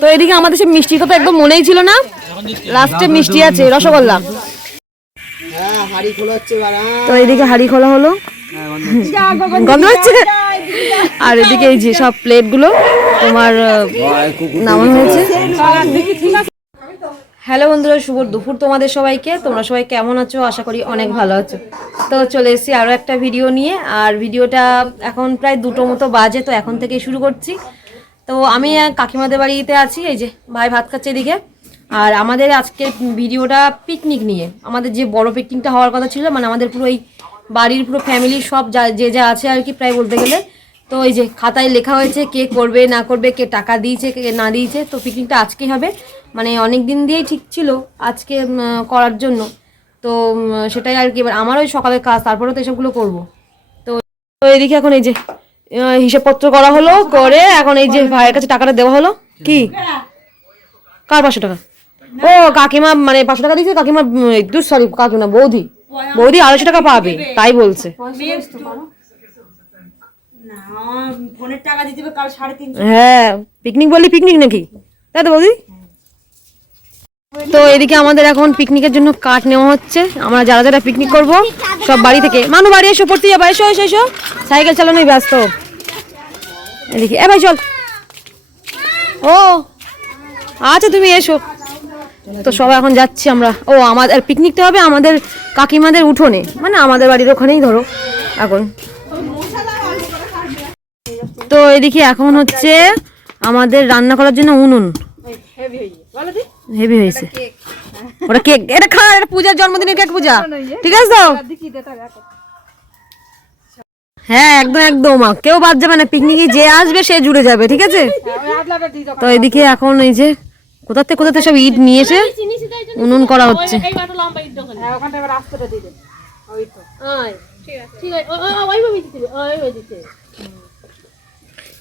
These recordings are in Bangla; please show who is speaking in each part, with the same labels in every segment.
Speaker 1: তো এদিকে আমাদের সে মিষ্টির কথা একদম মনেই ছিল না। লাস্টে মিষ্টি আছে, রসগোল্লা। তো এদিকে হাড়ি খোলা হলো। গন্ধ হচ্ছে? আর এদিকে এই যে সব প্লেটগুলো তোমার নামানো হয়েছে। হ্যালো বন্ধুরা, শুভ দুপুর তোমাদের সবাইকে। তোমরা সবাই কেমন আছো? আশা করি অনেক ভালো আছো। তো চলে এসেছি আরও একটা ভিডিও নিয়ে। আর ভিডিওটা এখন প্রায় দুটো মতো বাজে, তো এখন থেকে শুরু করছি। তো আমি কাকিমাদের বাড়িতে আছি, এই যে ভাই ভাত খাচ্ছে এদিকে। আর আমাদের আজকে ভিডিওটা পিকনিক নিয়ে। আমাদের যে বড় পিকনিকটা হওয়ার কথা ছিল মানে আমাদের পুরো এই বাড়ির পুরো ফ্যামিলি সব যা, যে যা আছে আর কি প্রায় বলতে গেলে। তো এই যে খাতায় লেখা হয়েছে কে করবে, না করবে, কে টাকা দিয়েছে, কে না দিয়েছে, তো পিকনিকটা আজকেই হবে। মানে অনেক দিন দিয়েই ঠিক ছিল আজকে করার জন্য। তো সেটাই আর কি, এবার আমার ওই সকালের কাজ, তারপরেও তো এসবগুলো করব। তো এদিকে এখন এই যে হিসাবপত্র করা হলো করে এখন এই যে ভাইয়ের কাছে টাকাটা দেওয়া হলো? কি? কার পাঁচশো টাকা? ও কাকিমা মানে পাঁচশো টাকা দিয়েছে কাকিমা দূর সরি কাকিমা বৌদি। বৌদি আড়াইশো টাকা পাবে তাই বলছে। হ্যাঁ পিকনিক বললি পিকনিক নাকি? তাই তো বৌদি? তো এদিকে আমাদের এখন পিকনিকের জন্য কাঠ নেওয়া হচ্ছে। আমরা যারা যারা পিকনিক করব সব বাড়ি থেকে মানু বাড়ি এসো পড়তে যাব এসো এসো এসো। সাইকেল চালানোই ব্যস্ত। এদিকে, এ ভাই চল। ও আচ্ছা তুমি এসো। তো সবাই এখন যাচ্ছি আমরা। ও, আমাদের পিকনিকটা হবে আমাদের কাকিমাদের উঠোনে। মানে আমাদের বাড়ির ওখানেই ধরো, এখন। তো এদিকে এখন হচ্ছে আমাদের রান্না করার জন্য উনুন। হেভি হয়েছে। ওটা কেক এটা খা, এটা পূজার জন্মদিনের কেক পূজা। ঠিক আছে তো? হ্যাঁ একদম একদম। কেউ বাদ যাবে না পিকনিকে যে আসবে সে জুড়ে যাবে ঠিক আছে? তো এদিকে এখন এই যে কোথা থেকে কোথা থেকে সব ইট নিয়ে এসে উনুন করা হচ্ছে।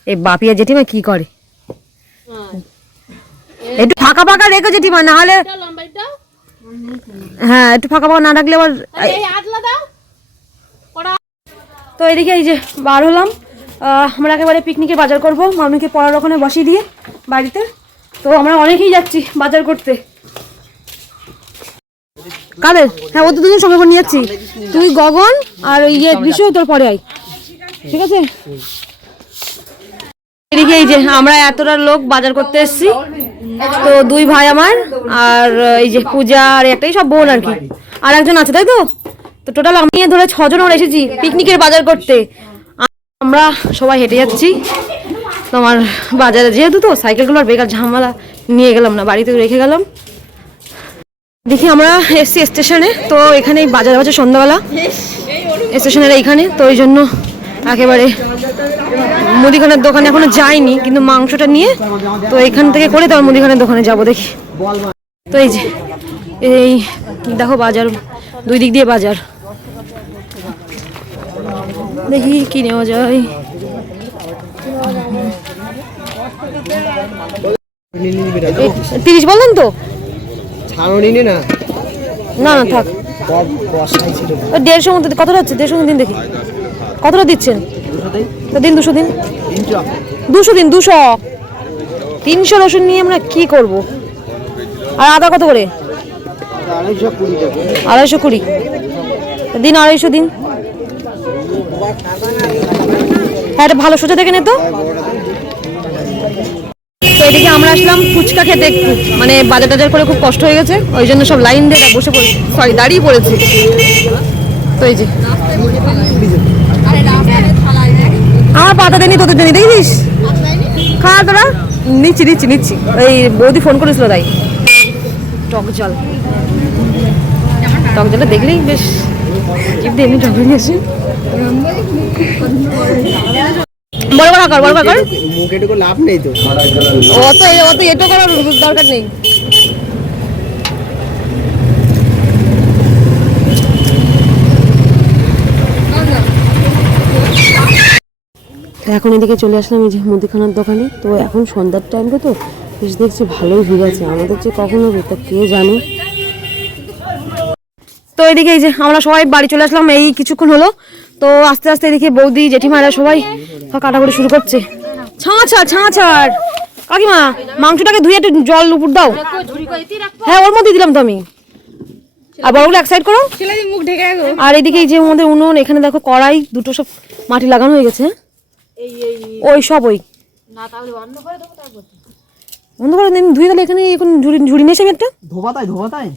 Speaker 1: এই বাপিয়া জেঠিমা কি করে? একটু ফাঁকা ফাঁকা রেখো জেঠিমা না হলে হ্যাঁ একটু ফাঁকা ফাঁকা না রাখলে আবার তো এদিকে এই যে বার হলাম আমরা একেবারে পিকনিকে বাজার করব। মামিকে পড়ার ওখানে বসিয়ে দিয়ে বাড়িতে। তো আমরা অনেকেই যাচ্ছি বাজার করতে। কাদের? হ্যাঁ ও তো দুজন সঙ্গে নিয়ে যাচ্ছি। তুই গগন আর ইয়ে বিশু তোর পরে আয়। ঠিক আছে? এদিকে এই যে আমরা এতটা লোক বাজার করতে এসেছি। তো দুই ভাই আমার আর এই যে পূজা আর একটাই, সব বোন আর কি। আর একজন আছে, তাই তো? টোটাল আমি ধরে ছজন আমরা এসেছি পিকনিকের বাজার করতে। আমরা সবাই হেঁটে যাচ্ছি। তোমার বাজারে যেহেতু তো সাইকেলগুলো আর বেকার ঝামেলা, নিয়ে গেলাম না বাড়িতে রেখে গেলাম। দেখি আমরা এসছি স্টেশনে, তো এখানেই বাজার বাজার সন্ধ্যাবেলা। স্টেশনের এইখানে, তো ওই জন্য একেবারে মুদিখানার দোকানে এখনও যাইনি, কিন্তু মাংসটা নিয়ে তো এখান থেকে করে তারপর মুদিখানার দোকানে যাব, দেখি। তো এই যে, এই দেখো বাজার, দুই দিক দিয়ে বাজার। দেখি কি নেওয়া যায়? তিরিশ বললেন তো?
Speaker 2: না। না
Speaker 1: না থাক। দেড়শো মতো কতটা হচ্ছে? দেড়শো দিন দেখি। কতটা দিচ্ছেন? দিন দুশো দিন? দুশো দিন দুশো? তিনশো রসুন নিয়ে আমরা কি করব? আর আদা কত করে?
Speaker 2: আড়াইশো কুড়ি।
Speaker 1: দিন আড়াইশো দিন। হ্যাঁ ভালো সোজা দেখে নে তো। তো এদিকে আমরা আসলাম ফুচকা খেতে একটু। মানে বাজার টাজার করে খুব কষ্ট হয়ে গেছে, ওই জন্য সব লাইন দিয়ে বসে পড়ে সরি দাঁড়িয়ে পড়েছি। তো এই যে। আমার পাতা দেনি তোদের জন্য দেখছিস খা তোরা? নিচ্ছি নিচ্ছি নিচ্ছি। ওই বৌদি ফোন করেছিল তাই। টক জল। টক জলটা দেখলেই বেশ। এমনি টক গেছে বড় বড় কর বড় কর।
Speaker 2: মুখে লাভ নেই তো।
Speaker 1: অত অত এটো করার দরকার নেই। এখন এদিকে চলে আসলাম এই যে মুদিখানার দোকানে। তো এখন সন্ধ্যার টাইমটা তো বেশ দেখছি ভালোই ভিড় আছে। আমাদের যে কখন হবে তা কে জানে। তো এদিকে এই যে আমরা সবাই বাড়ি চলে আসলাম এই কিছুক্ষণ হলো। তো আস্তে আস্তে এদিকে বৌদি জেঠিমারা সবাই সব কাটাকুটি শুরু করছে। ছাড় ছাড় ছাড় ছাড় কাকিমা মাংসটাকে ধুয়ে একটু জল উপর দাও। হ্যাঁ ওর মধ্যে দিলাম তো আমি। আর বড়গুলো এক সাইড করো।
Speaker 3: মুখ ঢেকে
Speaker 1: আর এদিকে এই যে আমাদের উনুন এখানে দেখো কড়াই দুটো সব মাটি লাগানো হয়ে গেছে। ওই সব ওই। বন্ধ করে দিন ধুয়ে তাহলে এখানে এখন ঝুড়ি ঝুড়ি নিয়ে এসে একটা?
Speaker 2: ধোবাতাই ধোবাতাই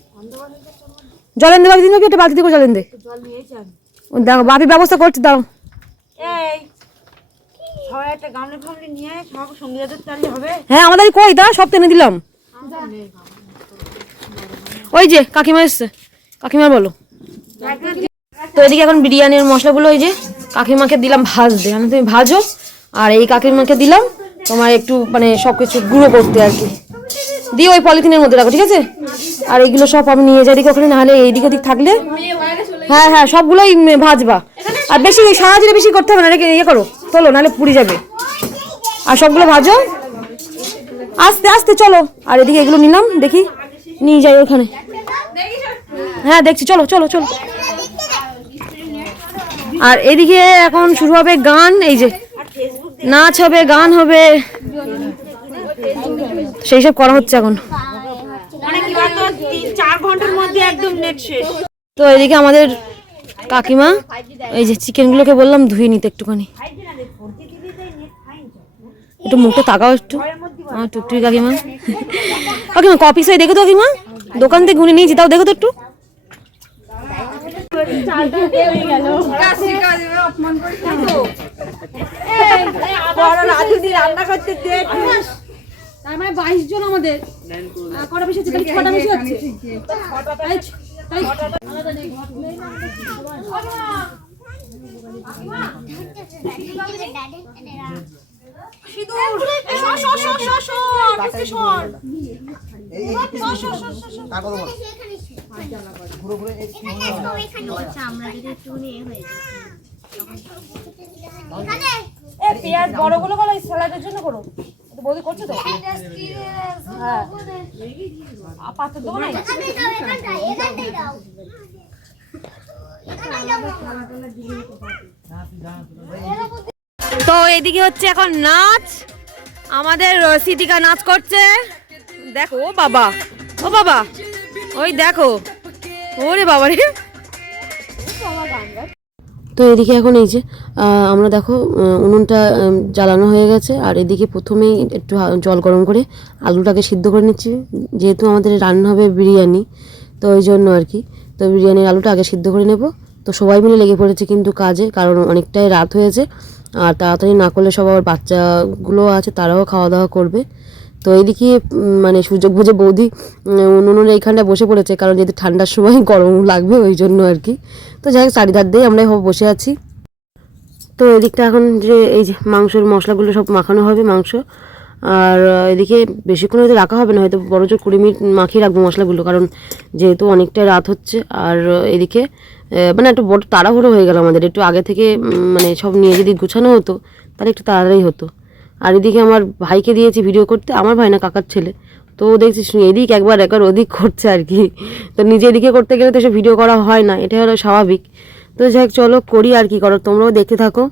Speaker 1: জল এনে বাকি দিন একটা বালতি করে জল এনে দে ও দেখো বাপি ব্যবস্থা করছে দাও। হ্যাঁ আমাদের কই? তা সব টেনে দিলাম। ওই যে কাকিমা এসছে। কাকিমা বলো। তো এদিকে এখন বিরিয়ানির মশলাগুলো ওই যে কাকিমাকে দিলাম ভাজতে। মানে তুমি ভাজো আর এই কাকিমাকে দিলাম তোমার একটু মানে সব কিছু গুঁড়ো করতে আর কি। দিয়ে ওই পলিথিনের মধ্যে রাখো ঠিক আছে? আর এইগুলো সব আমি নিয়ে যাই দিকে ওখানে নাহলে এইদিক ওদিক থাকলে হ্যাঁ হ্যাঁ সবগুলোই ভাজবা। আর বেশি সারা জিরে বেশি করতে হবে না ইয়ে করো তোলো নাহলে পুড়ে যাবে। আর সবগুলো ভাজো। আস্তে আস্তে চলো। আর এদিকে এগুলো নিলাম দেখি নিয়ে যাই ওখানে। হ্যাঁ দেখছি চলো চলো চলো। আর এদিকে এখন শুরু হবে গান এই যে নাচ হবে গান হবে। সেই সব করা হচ্ছে এখন।
Speaker 4: মানে চার ঘণ্টার মধ্যে একদম নেট শেষ।
Speaker 1: তো এদিকে আমাদের কাকিমা, এই যে চিকেনগুলোকে বললাম ধুয়ে নিতে একটুখানি। একটু মুখটা তাকাও একটু। আমার টুকটুকি কাকিমা। কাকিমা কপি সাই দেখো তো কাকিমা। দোকান থেকে ঘুরে নিয়েছি, তাও দেখো তো একটু।
Speaker 3: মানে বাইশ জন আমাদের। কটা বেশি ছটা বেশি হচ্ছে।
Speaker 1: পেঁয়াজ বড়গুলো বলো স্যালাডের জন্য করো। বৌদি করছ তো? হ্যাঁ পাত্র দেবো না। তো এদিকে হচ্ছে এখন নাচ। আমাদের সিটিকা নাচ করছে। দেখো ও বাবা। ও বাবা। ওই দেখো। ওরে বাবা রে তো এদিকে এখন এই যে আমরা দেখো উনুনটা জ্বালানো হয়ে গেছে, আর এদিকে প্রথমেই একটু জল গরম করে আলুটাকে সিদ্ধ করে নিচ্ছি। যেহেতু আমাদের রান্না হবে বিরিয়ানি, তো ওই জন্য আর কি। তো বিরিয়ানির আলুটা আগে সিদ্ধ করে নেব। তো সবাই মিলে লেগে পড়েছে কিন্তু কাজে, কারণ অনেকটাই রাত হয়েছে, আর তাড়াতাড়ি না করলে সব আবার বাচ্চাগুলো আছে, তারাও খাওয়া দাওয়া করবে। তো এইদিকে মানে সুযোগ বুঝে বৌদি উনুনের এইখানটা বসে পড়েছে, কারণ যেহেতু ঠান্ডার সময় গরম লাগবে, ওই জন্য আর কি। তো যাই হোক চারিধার দিয়ে আমরা বসে আছি। তো এদিকটা এখন যে এই যে মাংসের মশলাগুলো সব মাখানো হবে, মাংস। আর এদিকে বেশিক্ষণ হয়তো রাখা হবে না, হয়তো বড় জোর কুড়ি মিনিট মাখিয়ে রাখব মশলাগুলো, কারণ যেহেতু অনেকটাই রাত হচ্ছে। আর এদিকে মানে একটু বড় তাড়াহুড়ো হয়ে গেল আমাদের। একটু আগে থেকে মানে সব নিয়ে যদি গুছানো হতো, তাহলে একটু তাড়াতাড়ি হতো। আর এদিকে আমার ভাইকে দিয়েছি ভিডিও করতে। আমার ভাই না কাকার ছেলে। তো ও দেখছিস এদিক একবার একবার ওদিক করছে আর কি। তো নিজে এদিকে করতে গেলে তো সে ভিডিও করা হয় না এটা হলো স্বাভাবিক। তো যাই চলো করি আর কি করো, তোমরাও দেখতে থাকো।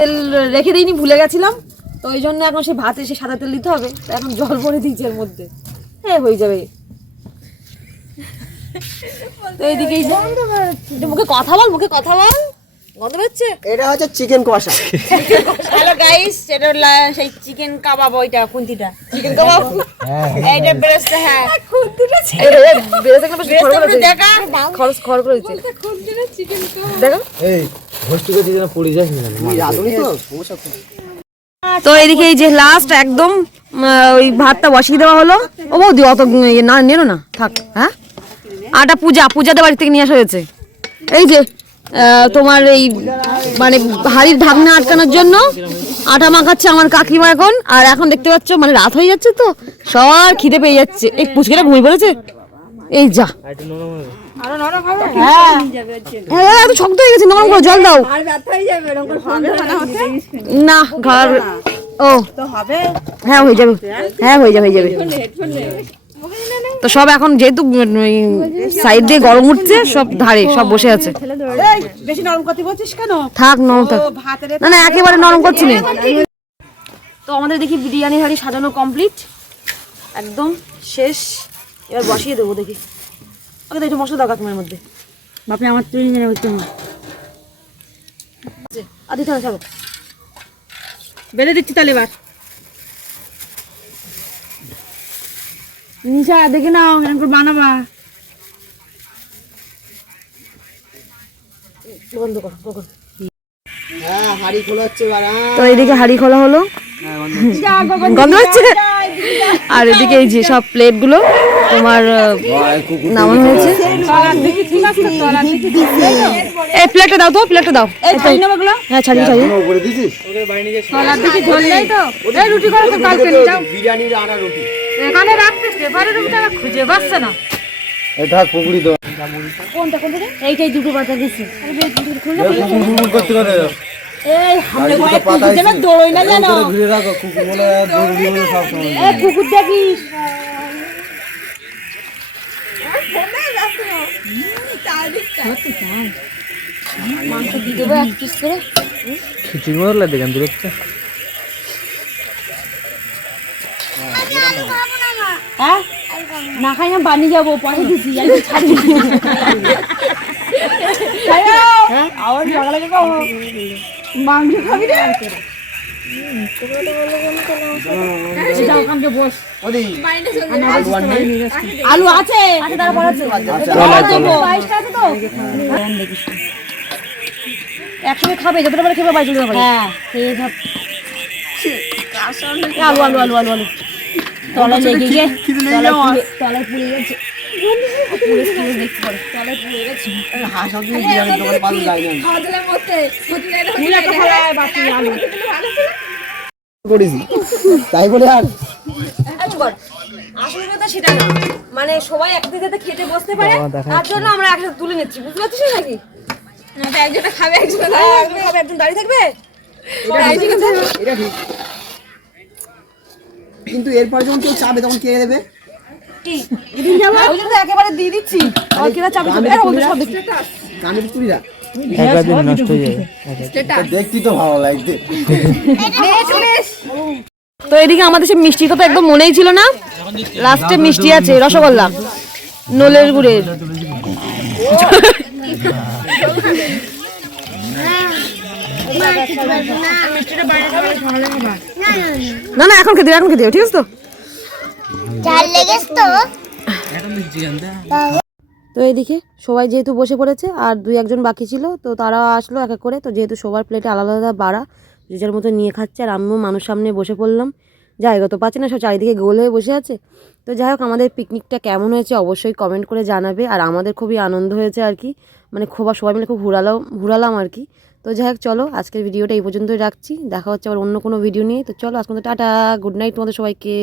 Speaker 1: তেল রেখে দিইনি ভুলে গেছিলাম। তো ওই জন্য এখন সে ভাতে সে সাদা তেল দিতে হবে। তো এখন জল ভরে দিয়েছি এর মধ্যে। হ্যাঁ হয়ে যাবে। তো মুখে কথা বল মুখে কথা বল। গন্ধ পাচ্ছে
Speaker 2: এটা হচ্ছে চিকেন কষা।
Speaker 4: হ্যালো গাইস এটা সেই চিকেন কাবাব ওইটা খুন্তিটা।
Speaker 1: চিকেন কাবাব?
Speaker 4: এইটা ব্রেস্ট হ্যাঁ।
Speaker 1: এই রে, বেড়ে থাকলে বেশ খড় করেছে।
Speaker 4: দেখা।
Speaker 1: খরচ খড় করেছে দেখো।
Speaker 5: এই। যেন পড়ে যাস না
Speaker 2: তো? তো।
Speaker 1: তো এদিকে এই যে লাস্ট একদম ওই ভাতটা বসিয়ে দেওয়া হলো। ও বৌদি অত ইয়ে না নেনো না থাক হ্যাঁ? আটা পূজা পূজাদের বাড়ি থেকে নিয়ে আসা হয়েছে। এই যে তোমার এই মানে হাড়ির ঢাকনা আটকানোর জন্য আটা মাখাচ্ছে আমার কাকিমা এখন আর এখন দেখতে পাচ্ছ মানে রাত হয়ে যাচ্ছে তো সবার খিদে পেয়ে যাচ্ছে। এই পুচকেটা ঘুমিয়ে পড়েছে? এই যা।
Speaker 4: আরও নরম হবে?
Speaker 1: হ্যাঁ। হ্যাঁ, এত শক্ত হয়ে গেছে নরম করো জল দাও। না। ঘর ও।
Speaker 4: তো হবে?
Speaker 1: হ্যাঁ হয়ে যাবে। হ্যাঁ হয়ে যাবে হয়ে যাবে। তো সব এখন যেহেতু সাইড দিয়ে গরম উঠছে সব ধারে সব বসে আছে।
Speaker 4: বেশি নরম করতে বলছিস কেন?
Speaker 1: থাক নরম থাক। না না একেবারে নরম করছি না। তো আমাদের দেখি বিরিয়ানি হাড়ি সাজানো কমপ্লিট একদম শেষ। এবার বসিয়ে দেবো দেখি। ওকে তো একটু মশলা দাও কাকিমার মধ্যে।
Speaker 4: বাপরে আমার তুই নিয়ে নেবে তো
Speaker 1: আর দিতে হবে চলো।
Speaker 4: বেড়ে দিচ্ছি তাহলে এবার। নিশা দেখে নাও এরকম করে বানাবা।
Speaker 1: বন্ধ করো করো।
Speaker 2: হ্যাঁ হাড়ি খোলা হচ্ছে এবার হ্যাঁ।
Speaker 1: তো এইদিকে হাড়ি খোলা হলো। গন্ধ হচ্ছে। আর এদিকে এই যে সব প্লেটগুলো তোমার নামানো হয়েছে? এই প্লেটটা দাও তো প্লেটটা দাও। হ্যাঁ
Speaker 2: বিরিয়ানির আটা রুটি।
Speaker 4: এখানে রাখতে পেপারের রুটিটা খুঁজে পাচ্ছে না।
Speaker 1: এইটাই দুটো পাতা দিছি।
Speaker 5: কুকুর করতে করে
Speaker 4: এই হামলে ঘরে কুকুর যেন দৌড়ই না জানো
Speaker 5: ঘুরে রাখো কুকুর বলে দৌড়ি সব সময়।
Speaker 4: এই কুকুর দেখিস
Speaker 5: খিচুড়ি মতো লাগে দেখেন দূরত্ব?
Speaker 4: হ্যাঁ? না খাই না বানিয়ে যাব পয়সা ছাড়ি। হ্যাঁ? আবার মাংস খাবি রে? আলু আছে
Speaker 1: বাইশটা আছে তো একসঙ্গে খাবে যতটা পারে খেবে বাড়ি চলে যাবে
Speaker 4: হ্যাঁ খেয়ে
Speaker 1: আলু আলু। আলু আলু আলু।
Speaker 4: তলায় লেগে গিয়ে
Speaker 1: তলায় পুড়ে- গেছে
Speaker 2: হাঁস আপনি বিরিয়ানির দোকানে পাওয়া যায় না করেছি। তাই বলে আর
Speaker 1: কথা সেটা না। মানে সবাই একসাথে যাতে খেতে বসতে পারে তার জন্য আমরা একসাথে তুলে নিচ্ছি। বুঝতে পারছিস নাকি? একজনে খাবে একজনে খাবে একজন দাঁড়িয়ে থাকবে?
Speaker 2: এটা ঠিক। কিন্তু এরপর যখন কেউ চাবে তখন কে দেবে?
Speaker 1: একেবারে দিয়ে দিচ্ছি। আর কিনা চাবি চাবি সব দেখি
Speaker 2: কানের
Speaker 5: নষ্ট হয়ে যাবে দেখতে তো ভালো লাগছে।
Speaker 1: তো এদিকে আমাদের সে মিষ্টি তো একদম মনেই ছিল না। লাস্টে মিষ্টি আছে রসগোল্লা। নোলের গুড়ের। না না এখন খেতে এখন খেতে ঠিক আছে তো? তো। এইদিকে সবাই যেহেতু বসে পড়েছে আর দুই একজন বাকি ছিল, তো তারা আসলো এক এক করে। তো যেহেতু সবার প্লেটে আলাদা আলাদা বাড়া যে যার মতো নিয়ে খাচ্ছে আর আমিও মানুষ সামনে বসে পড়লাম। জায়গা তো পাচ্ছি না, সব চারিদিকে গোল হয়ে বসে আছে। তো যাই হোক, আমাদের পিকনিকটা কেমন হয়েছে অবশ্যই কমেন্ট করে জানাবে। আর আমাদের খুবই আনন্দ হয়েছে আর কি। মানে খুব, সবাই মিলে খুব ঘুরালাম ঘুরালাম আর কি। তো যাই হোক, চলো আজকের ভিডিওটা এই পর্যন্তই রাখছি। দেখা হচ্ছে আবার অন্য কোনো ভিডিও নিয়ে। তো চলো আজকে টাটা গুড নাইট তোমাদের সবাইকে।